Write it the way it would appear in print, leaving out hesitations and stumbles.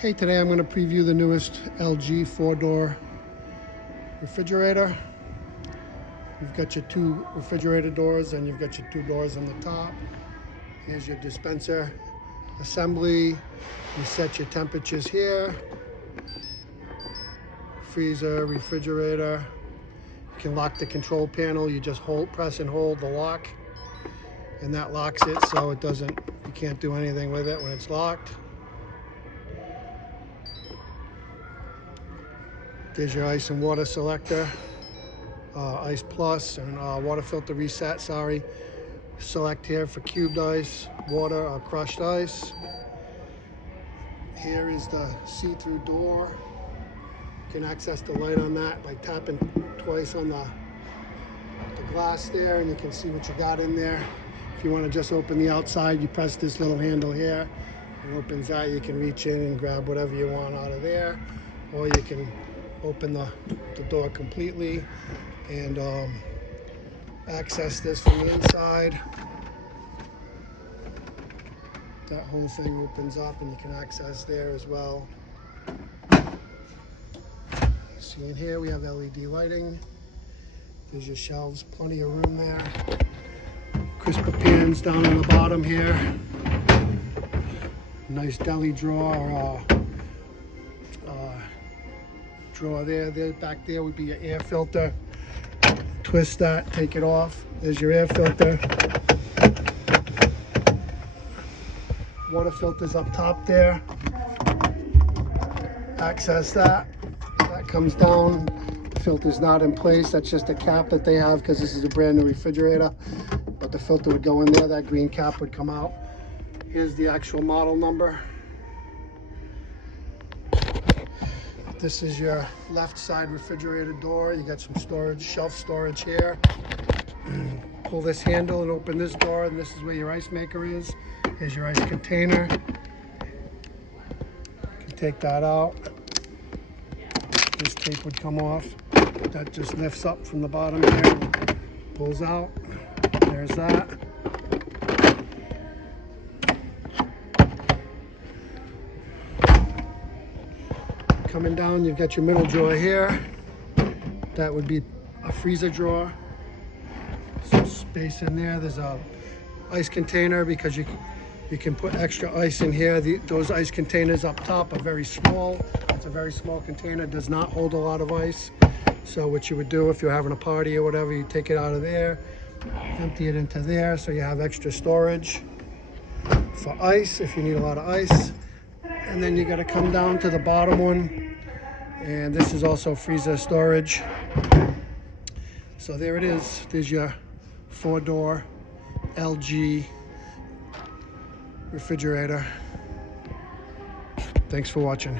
Hey, today I'm going to preview the newest LG 4-door refrigerator. You've got your 2 refrigerator doors and you've got your 2 doors on the top. Here's your dispenser assembly. You set your temperatures here. Freezer, refrigerator. You can lock the control panel. You just press and hold the lock, and that locks it so it doesn't, you can't do anything with it when it's locked. There's your ice and water selector, ice plus and water filter reset, sorry. Select here for cubed ice, water, or crushed ice. Here is the see-through door. You can access the light on that by tapping twice on the glass there, and you can see what you got in there. If you want to just open the outside, you press this little handle here. It opens that. You can reach in and grab whatever you want out of there, or you can open the door completely and access this from the inside. That whole thing opens up and you can access there as well. See in here we have LED lighting. There's your shelves, plenty of room there. Crisper pans down on the bottom here. Nice deli drawer. Drawer there. Back there would be your air filter. Twist that, take it off. There's your air filter. Water filter's up top there. Access that. That comes down. Filter's not in place. That's just a cap that they have because this is a brand new refrigerator. But the filter would go in there. That green cap would come out. Here's the actual model number. This is your left side refrigerator door. You got some storage, shelf storage here. Pull this handle and open this door, and this is where your ice maker is. Here's your ice container. You can take that out. This tape would come off. That just lifts up from the bottom here, pulls out. There's that. Coming down, you've got your middle drawer here. That would be a freezer drawer. Some space in there. There's a ice container because you can put extra ice in here. Those ice containers up top are very small. It's a very small container, does not hold a lot of ice. So what you would do if you're having a party or whatever, you take it out of there, empty it into there so you have extra storage for ice if you need a lot of ice. And then you got to come down to the bottom one, and this is also freezer storage. So there it is. There's your 4-door LG refrigerator. Thanks for watching.